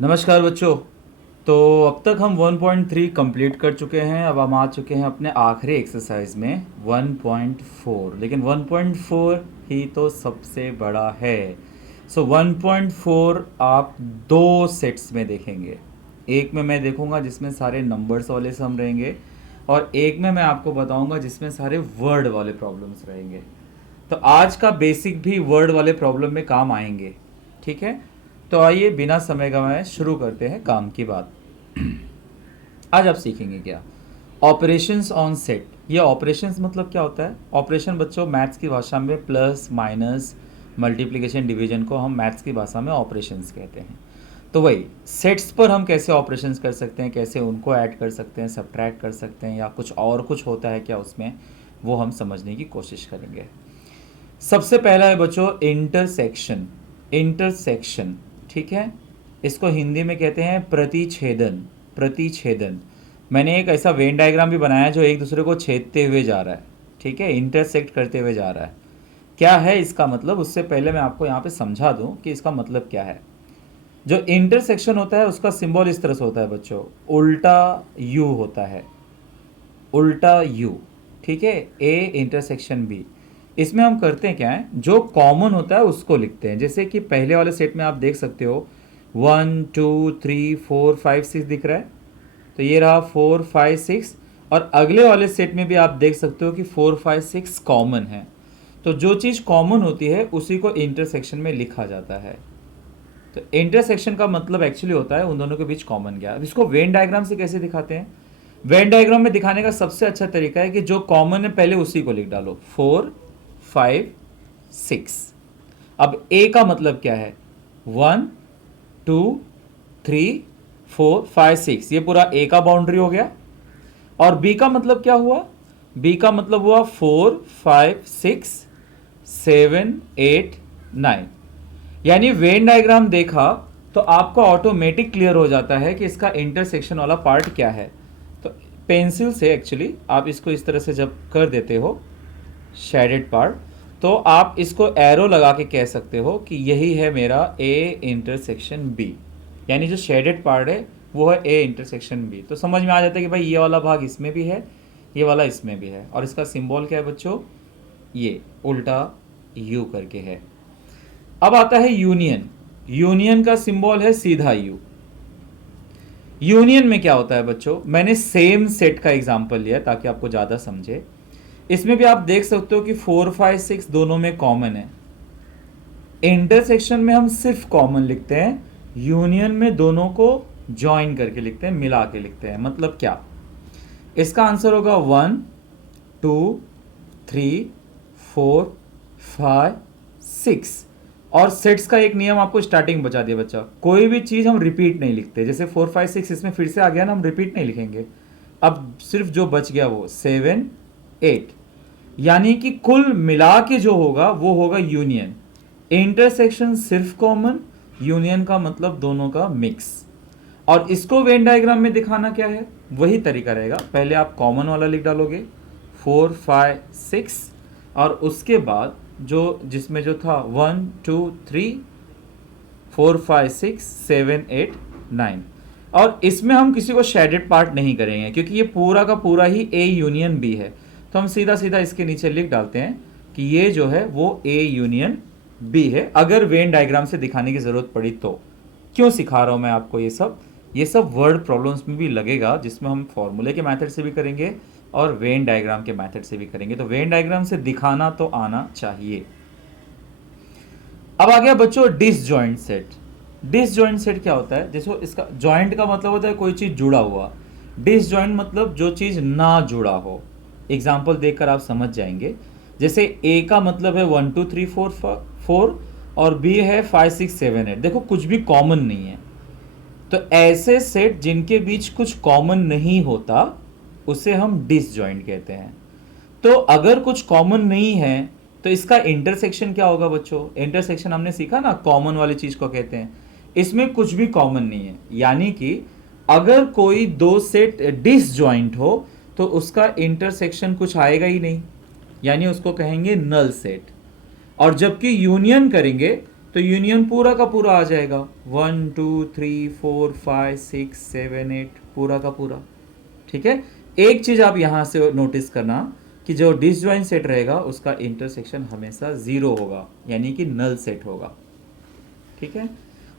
नमस्कार बच्चों। तो अब तक हम 1.3 कंप्लीट कर चुके हैं। अब हम आ चुके हैं अपने आखिरी एक्सरसाइज में 1.4। लेकिन 1.4 ही तो सबसे बड़ा है। सो 1.4 आप दो सेट्स में देखेंगे। एक में मैं देखूंगा जिसमें सारे नंबर्स वाले सम रहेंगे, और एक में मैं आपको बताऊंगा जिसमें सारे वर्ड वाले प्रॉब्लम्स रहेंगे। तो आज का बेसिक भी वर्ड वाले प्रॉब्लम में काम आएंगे। ठीक है, तो आइए बिना समय गंवाए शुरू करते हैं काम की बात। आज आप सीखेंगे क्या? Operations on set. ये ऑपरेशंस मतलब क्या होता है? ऑपरेशन बच्चों मैथ्स की भाषा में प्लस माइनस मल्टीप्लिकेशन डिवीजन को हम मैथ्स की भाषा में ऑपरेशंस कहते हैं। तो वही सेट्स पर हम कैसे ऑपरेशंस कर सकते हैं, कैसे उनको ऐड कर सकते हैं, सब्ट्रैक्ट कर सकते हैं, या कुछ और कुछ होता है क्या उसमें, वो हम समझने की कोशिश करेंगे। सबसे पहला है बच्चों इंटरसेक्शन। इंटरसेक्शन, ठीक है, इसको हिंदी में कहते हैं प्रतिछेदन। प्रतिछेदन, मैंने एक ऐसा वेन डायग्राम भी बनाया है जो एक दूसरे को छेदते हुए जा रहा है। ठीक है, इंटरसेक्ट करते हुए जा रहा है। क्या है इसका मतलब? उससे पहले मैं आपको यहाँ पे समझा दूँ कि इसका मतलब क्या है। जो इंटरसेक्शन होता है उसका सिंबल इस तरह से होता है बच्चों, उल्टा यू होता है। उल्टा यू, ठीक है, ए इंटरसेक्शन बी। इसमें हम करते हैं क्या है, जो कॉमन होता है उसको लिखते हैं। जैसे कि पहले वाले सेट में आप देख सकते हो 1 2 3 4 5 6 दिख रहा है, तो ये रहा 4 5 6। और अगले वाले सेट में भी आप देख सकते हो कि 4 5 6 कॉमन है। तो जो चीज़ कॉमन होती है उसी को इंटरसेक्शन में लिखा जाता है। तो इंटरसेक्शन का मतलब एक्चुअली होता है उन दोनों के बीच कॉमन क्या। अब इसको वेन डायग्राम से कैसे दिखाते हैं? वेन डायग्राम में दिखाने का सबसे अच्छा तरीका है कि जो कॉमन है पहले उसी को लिख डालो, 4 5 6। अब ए का मतलब क्या है? 1 2 3 4 5 6, ये पूरा ए का बाउंड्री हो गया। और बी का मतलब क्या हुआ? बी का मतलब हुआ 4 5 6 7 8 9। यानी वेन डायग्राम देखा तो आपको ऑटोमेटिक क्लियर हो जाता है कि इसका इंटरसेक्शन वाला पार्ट क्या है। तो पेंसिल से एक्चुअली आप इसको इस तरह से जब कर देते हो शेडेड पार्ट, तो आप इसको एरो लगा के कह सकते हो कि यही है मेरा ए इंटरसेक्शन बी। यानी जो शेडेड पार्ट है वो है ए इंटरसेक्शन बी। तो समझ में आ जाता है कि भाई ये वाला भाग इसमें भी है, ये वाला इसमें भी है। और इसका सिंबल क्या है बच्चों? ये उल्टा यू करके है। अब आता है यूनियन। यूनियन का सिंबल है सीधा यू। यूनियन में क्या होता है बच्चों? मैंने सेम सेट का एग्जांपल लिया ताकि आपको ज़्यादा समझे। इसमें भी आप देख सकते हो कि 4 5 6 दोनों में कॉमन है। इंटरसेक्शन में हम सिर्फ कॉमन लिखते हैं, यूनियन में दोनों को ज्वाइन करके लिखते हैं, मिला के लिखते हैं। मतलब क्या? इसका आंसर होगा 1 2 3 4 5 6। और सेट्स का एक नियम आपको स्टार्टिंग बचा दिया बच्चा, कोई भी चीज़ हम रिपीट नहीं लिखते। जैसे 4 5 6 इसमें फिर से आ गया ना, हम रिपीट नहीं लिखेंगे। अब सिर्फ जो बच गया वो 7 8। यानी कि कुल मिला के जो होगा वो होगा यूनियन। इंटरसेक्शन सिर्फ कॉमन, यूनियन का मतलब दोनों का मिक्स। और इसको वेन डायग्राम में दिखाना क्या है, वही तरीका रहेगा। पहले आप कॉमन वाला लिख डालोगे 4 5 6, और उसके बाद जो जिसमें जो था 1 2 3 4 5 6 7 8 9। और इसमें हम किसी को शेडेड पार्ट नहीं करेंगे क्योंकि ये पूरा का पूरा ही ए यूनियन बी है। तो हम सीधा सीधा इसके नीचे लिख डालते हैं कि ये जो है वो ए यूनियन बी है, अगर वेन डायग्राम से दिखाने की ज़रूरत पड़ी तो। क्यों सिखा रहा हूँ मैं आपको ये सब? ये सब वर्ड प्रॉब्लम्स में भी लगेगा, जिसमें हम फॉर्मूले के मेथड से भी करेंगे और वेन डायग्राम के मेथड से भी करेंगे। तो वेन डायग्राम से दिखाना तो आना चाहिए। अब आ गया बच्चों डिसजॉइंट सेट। डिसजॉइंट सेट क्या होता है? जैसे इसका जॉइंट का मतलब होता है कोई चीज़ जुड़ा हुआ, डिसजॉइंट मतलब जो चीज़ ना जुड़ा हो। एग्जाम्पल देखकर आप समझ जाएंगे। जैसे ए का मतलब है 1 2 3 4 4, और बी है 5 6 7 8। देखो कुछ भी कॉमन नहीं है। तो ऐसे सेट जिनके बीच कुछ कॉमन नहीं होता उसे हम डिसजॉइंट कहते हैं। तो अगर कुछ कॉमन नहीं है तो इसका इंटरसेक्शन क्या होगा बच्चों? इंटरसेक्शन हमने सीखा ना, कॉमन वाली चीज को कहते हैं। इसमें कुछ भी कॉमन नहीं है, यानी कि अगर कोई दो सेट डिसजॉइंट हो तो उसका इंटरसेक्शन कुछ आएगा ही नहीं, यानी उसको कहेंगे नल सेट। और जबकि यूनियन करेंगे तो यूनियन पूरा का पूरा आ जाएगा 1 2 3 4 5 6 7 8 पूरा का पूरा। ठीक है, एक चीज आप यहां से नोटिस करना कि जो डिसजॉइंट सेट रहेगा उसका इंटरसेक्शन हमेशा जीरो होगा, यानी कि नल सेट होगा। ठीक है,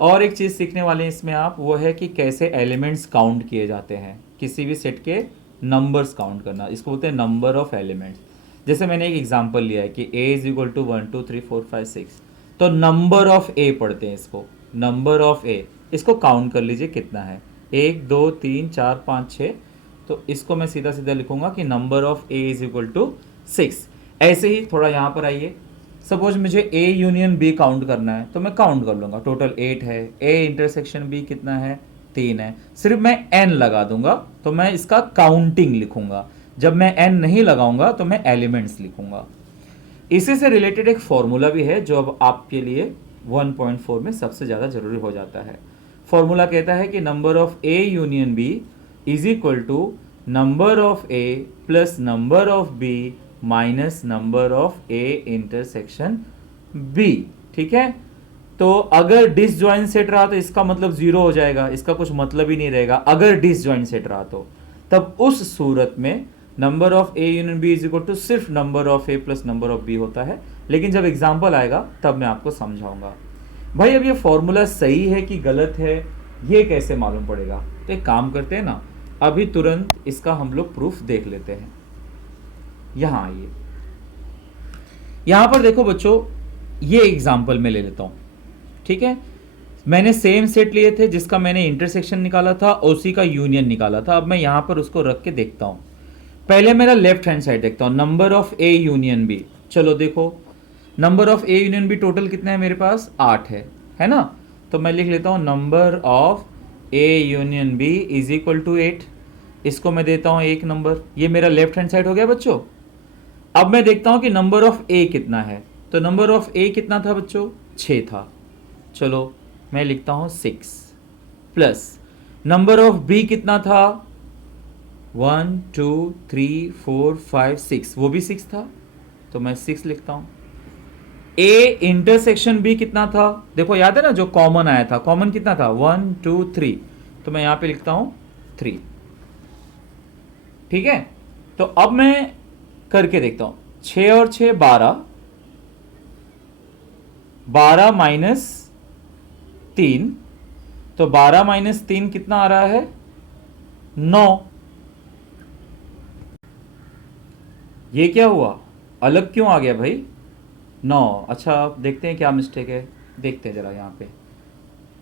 और एक चीज सीखने वाले हैं इसमें आप, वो है कि कैसे एलिमेंट्स काउंट किए जाते हैं, किसी भी सेट के नंबर्स काउंट करना, इसको बोलते हैं नंबर ऑफ एलिमेंट्स। जैसे मैंने एक एग्जांपल लिया है कि a इज इक्वल टू 1 2 3 4 5 6, तो नंबर ऑफ a पढ़ते हैं इसको, नंबर ऑफ a, इसको काउंट कर लीजिए कितना है, 1 2 3 4 5 6, तो इसको मैं सीधा सीधा लिखूंगा कि number of a is equal to 6। ऐसे ही थोड़ा यहाँ पर आइए, सपोज मुझे A यूनियन B काउंट करना है, तो मैं काउंट कर लूंगा, टोटल 8 है, A इंटरसेक्शन B कितना है, 3 है, सिर्फ मैं n लगा दूंगा तो मैं इसका काउंटिंग लिखूंगा, जब मैं n नहीं लगाऊंगा तो मैं एलिमेंट्स लिखूंगा। इसी से रिलेटेड एक फॉर्मूला भी है जो अब आपके लिए 1.4 में सबसे ज़्यादा जरूरी हो जाता है। फॉर्मूला कहता है कि number of A union B is equal to number of A plus number of B minus number of A intersection B। ठीक है, तो अगर डिसजॉइंट सेट रहा तो इसका मतलब जीरो हो जाएगा, इसका कुछ मतलब ही नहीं रहेगा अगर डिसजॉइंट सेट रहा तो। तब उस सूरत में number of A union B is equal to सिर्फ number of A plus number of B होता है, लेकिन जब एग्जाम्पल आएगा तब मैं आपको समझाऊंगा। भाई अब ये फॉर्मूला सही है कि गलत है, ये कैसे मालूम पड़ेगा? तो एक काम करते हैं ना, अभी तुरंत इसका हम लोग प्रूफ देख लेते हैं। यहां आइए, यहां पर देखो बच्चों, ये एग्जाम्पल मैं ले लेता हूं। ठीक है, मैंने सेम सेट लिए थे जिसका मैंने इंटरसेक्शन निकाला था, उसी का यूनियन निकाला था। अब मैं यहां पर उसको रख के देखता हूं। पहले मेरा लेफ्ट हैंड साइड देखता हूं, number of A union B। चलो देखो, number of A union B total कितना है मेरे पास, 8 है ना? तो मैं लिख लेता हूं number of A union B is equal to 8। इसको मैं देता हूं एक नंबर, ये मेरा लेफ्ट हैंड साइड हो गया बच्चों। अब मैं देखता हूं कि नंबर ऑफ A कितना है, तो नंबर ऑफ A कितना था बच्चों, 6 था। चलो मैं लिखता हूं 6 प्लस नंबर ऑफ B कितना था, 1 2 3 4 5 6, वो भी 6 था, तो मैं 6 लिखता हूं। A इंटरसेक्शन B कितना था, देखो याद है ना, जो कॉमन आया था, कॉमन कितना था, 1 2 3, तो मैं यहां पे लिखता हूं 3। ठीक है, तो अब मैं करके देखता हूं, 6 और 6 12, 12 माइनस 3, तो 12 माइनस 3 कितना आ रहा है, 9। ये क्या हुआ, अलग क्यों आ गया भाई, 9। अच्छा देखते हैं क्या मिस्टेक है, देखते हैं जरा यहाँ पे।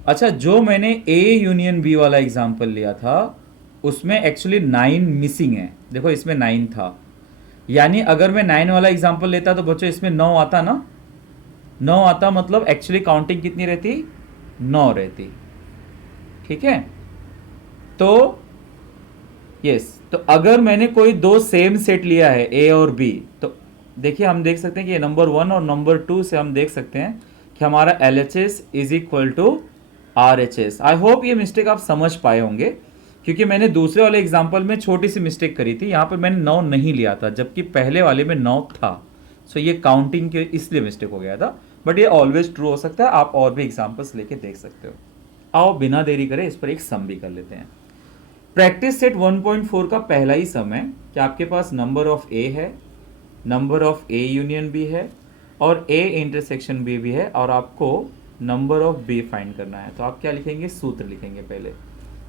अच्छा, जो मैंने A यूनियन B वाला एग्जांपल लिया था उसमें एक्चुअली 9 मिसिंग है, देखो इसमें 9 था, यानी अगर मैं 9 वाला एग्जांपल लेता तो बच्चों इसमें 9 आता ना, 9 आता, मतलब एक्चुअली काउंटिंग कितनी रहती, 9 रहती। ठीक है, तो यस, तो अगर मैंने कोई दो सेम सेट लिया है A और B, तो देखिए हम देख सकते हैं कि नंबर 1 और नंबर 2 से हम देख सकते हैं कि हमारा LHS is equal to RHS। I hope ये मिस्टेक आप समझ पाए होंगे, क्योंकि मैंने दूसरे वाले एग्जांपल में छोटी सी मिस्टेक करी थी, यहाँ पर मैंने 9 नहीं लिया था जबकि पहले वाले में 9 था। सो ये काउंटिंग के इसलिए मिस्टेक हो गया था, बट ये ऑलवेज ट्रू हो सकता है, आप और भी एग्जाम्पल्स लेके देख सकते हो। आओ बिना देरी करे इस पर एक सम भी कर लेते हैं। प्रैक्टिस सेट 1.4 का पहला ही सम है कि आपके पास नंबर ऑफ A है, number of A union B है और A इंटरसेक्शन B भी है, और आपको नंबर ऑफ B फाइंड करना है। तो आप क्या लिखेंगे, सूत्र लिखेंगे। पहले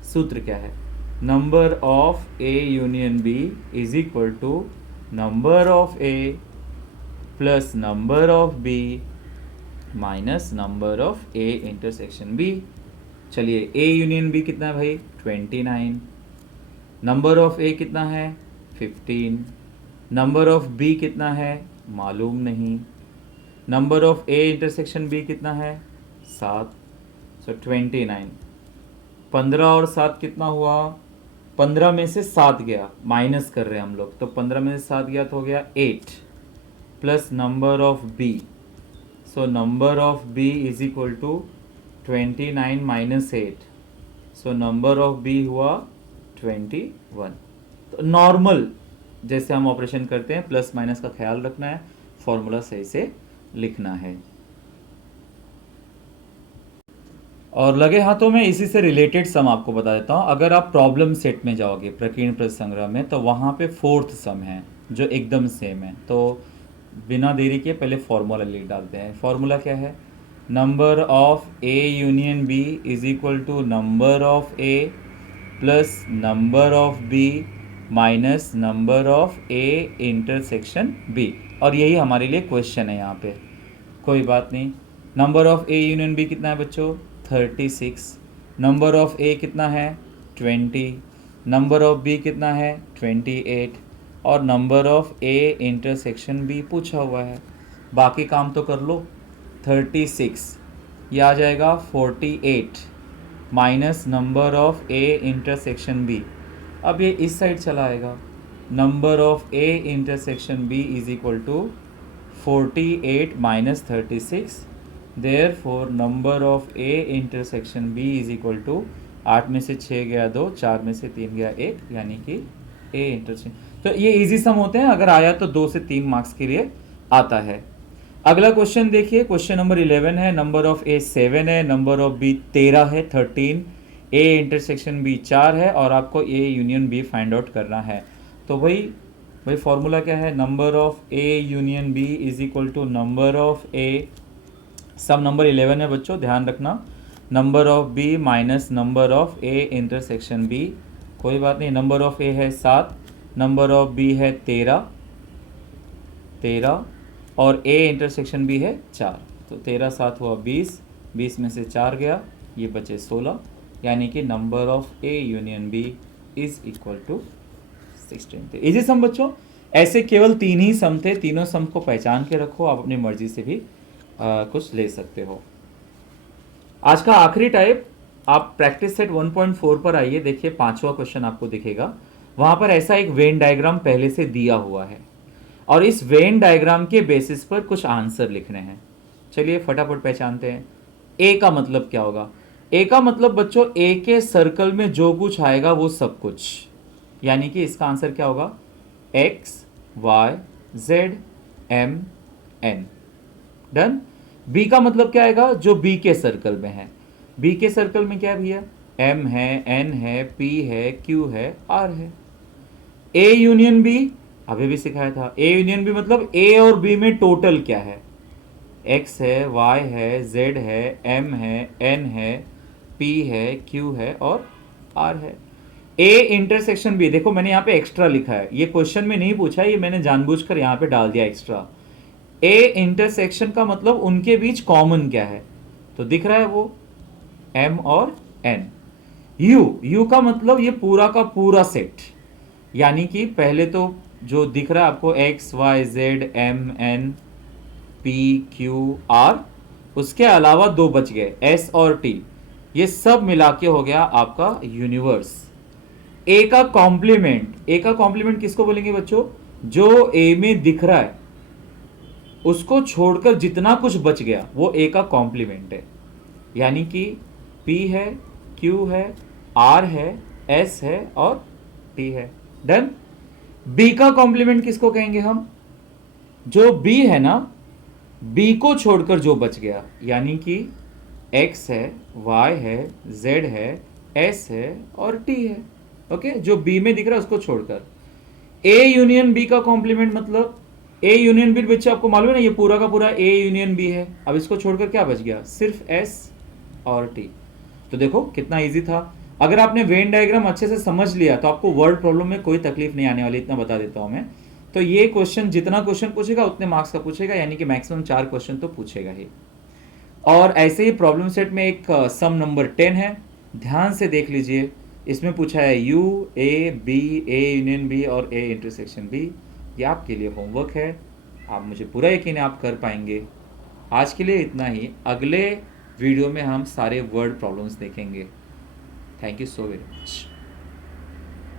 सूत्र क्या है, number of A union B is equal to number of A plus number of B minus number of A intersection B। चलिए A यूनियन B कितना है भाई, 29। नंबर ऑफ A कितना है, 15। नंबर ऑफ B कितना है, मालूम नहीं। Number of A intersection B कितना है, 7। सो 29, 15 और 7 कितना हुआ, 15 में से 7 गया, माइनस कर रहे हैं हम लोग, तो 15 में से 7 गया तो हो गया 8 plus number of B। So number of B is equal to 29 minus 8, so number of B हुआ 21। तो नॉर्मल जैसे हम ऑपरेशन करते हैं, प्लस माइनस का ख्याल रखना है, फॉर्मूला सही से लिखना है। और लगे हाथों में इसी से रिलेटेड सम आपको बता देता हूँ। अगर आप प्रॉब्लम सेट में जाओगे प्रकीर्ण प्रश्न संग्रह में, तो वहाँ पे फोर्थ सम है जो एकदम सेम है। तो बिना देरी के पहले फॉर्मूला लिख डालते हैं। फॉर्मूला क्या है? Number of A union B is equal to number of A plus number of B minus number of A intersection B. और यही हमारे लिए क्वेश्चन है यहाँ पे। कोई बात नहीं। Number of A union B कितना है बच्चों? 36। नंबर ऑफ ए कितना है? 20। नंबर ऑफ बी कितना है? 28। और number of A intersection B पूछा हुआ है। बाकी काम तो कर लो। 36 ये आ जाएगा 48 minus number of A intersection B. अब ये इस साइड चला आएगा। Number of A intersection B is equal to 48 minus 36। Therefore number of A intersection B is equal to 8 में से 6 गया 2, 4 में से 3 गया 1, यानी कि ए इंटरसेक्शन। तो ये इजी सम होते हैं, अगर आया तो 2 से 3 मार्क्स के लिए आता है। अगला क्वेश्चन देखिए, क्वेश्चन नंबर 11 है। नंबर ऑफ ए 7 है, नंबर ऑफ बी 13 है, 13। ए इंटरसेक्शन बी 4 है और आपको A union B find out करना है। तो भाई फॉर्मूला क्या है? Number of A union B is equal to number of A, some number 11 है बच्चों, ध्यान रखना, number of B minus number of A intersection B. कोई बात नहीं। नंबर ऑफ ए है 7, नंबर ऑफ बी है 13 और ए इंटरसेक्शन बी है 4। तो 13 7 हुआ 20, 20 में से 4 गया, ये बचे 16, यानी कि number of A union B is equal to 16। Easy sum बच्चों। ऐसे केवल 3 ही सम थे, तीनों सम को पहचान के रखो, आप अपनी मर्जी से भी कुछ ले सकते हो। आज का आखिरी टाइप, आप प्रैक्टिस सेट 1.4 पर आइए। देखिए 5वां क्वेश्चन आपको दिखेगा। वहां पर ऐसा एक वेन डायग्राम पहले से दिया हुआ है और इस वेन डायग्राम के बेसिस पर कुछ आंसर लिखने हैं। चलिए फटाफट पहचानते हैं। ए का मतलब क्या होगा? ए का मतलब बच्चों, ए के सर्कल में जो कुछ आएगा वो सब कुछ, यानी कि इसका आंसर क्या होगा? X Y Z M N. Done. B का मतलब क्या आएगा? जो बी के सर्कल में है। बी के सर्कल में क्या है भैया? एम है, एन है, पी है, क्यू है, आर है। ए यूनियन बी अभी भी सिखाया था। ए यूनियन बी मतलब ए और बी में टोटल क्या है? एक्स है, वाई है, जेड है, एम है, एन है, पी है, क्यू है और आर है। ए इंटरसेक्शन बी, देखो मैंने यहाँ पे एक्स्ट्रा लिखा है, ये क्वेश्चन में नहीं पूछा, ये मैंने जानबूझकर यहाँ पे डाल दिया एक्स्ट्रा। ए इंटरसेक्शन का मतलब उनके बीच कॉमन क्या है? तो दिख रहा है वो एम और एन। यू का मतलब ये पूरा का पूरा सेट, यानी कि पहले तो जो दिख रहा है आपको X Y Z M N P Q R, उसके अलावा 2 बच गए एस और टी, ये सब मिला के हो गया आपका यूनिवर्स। ए का कॉम्प्लीमेंट, ए का कॉम्प्लीमेंट किसको बोलेंगे बच्चों? जो ए में दिख रहा है उसको छोड़कर जितना कुछ बच गया वो ए का कॉम्प्लीमेंट है, यानी कि पी है, क्यू है, आर है, एस है और टी है। डन। बी का कॉम्प्लीमेंट किसको कहेंगे हम? जो बी है ना, बी को छोड़कर जो बच गया, यानी कि एक्स है, वाई है, जेड है, एस है और टी है। ओके, जो बी में दिख रहा है उसको छोड़कर। ए यूनियन बी का कॉम्प्लीमेंट मतलब, ए यूनियन बी बच्चे आपको मालूम है ना, ये पूरा का पूरा ए यूनियन बी है। अब इसको छोड़कर क्या बच गया? सिर्फ एस और टी। तो देखो कितना इजी था। अगर आपने वेन डायग्राम अच्छे से समझ लिया तो आपको वर्ड प्रॉब्लम में कोई तकलीफ नहीं आने वाली, इतना बता देता हूं मैं। तो ये क्वेश्चन जितना क्वेश्चन पूछेगा उतने मार्क्स का पूछेगा, यानी कि मैक्सिमम 4 क्वेश्चन तो पूछेगा ही। और ऐसे ही प्रॉब्लम सेट में एक सम नंबर 10 है, ध्यान से देख लीजिए। इसमें पूछा है U A B, A union B और ए इंटरसेक्शन बी। ये आपके लिए होमवर्क है, आप मुझे पूरा यकीन है आप कर पाएंगे। आज के लिए इतना ही, अगले वीडियो में हम सारे वर्ड प्रॉब्लम्स देखेंगे। Thank you so very much.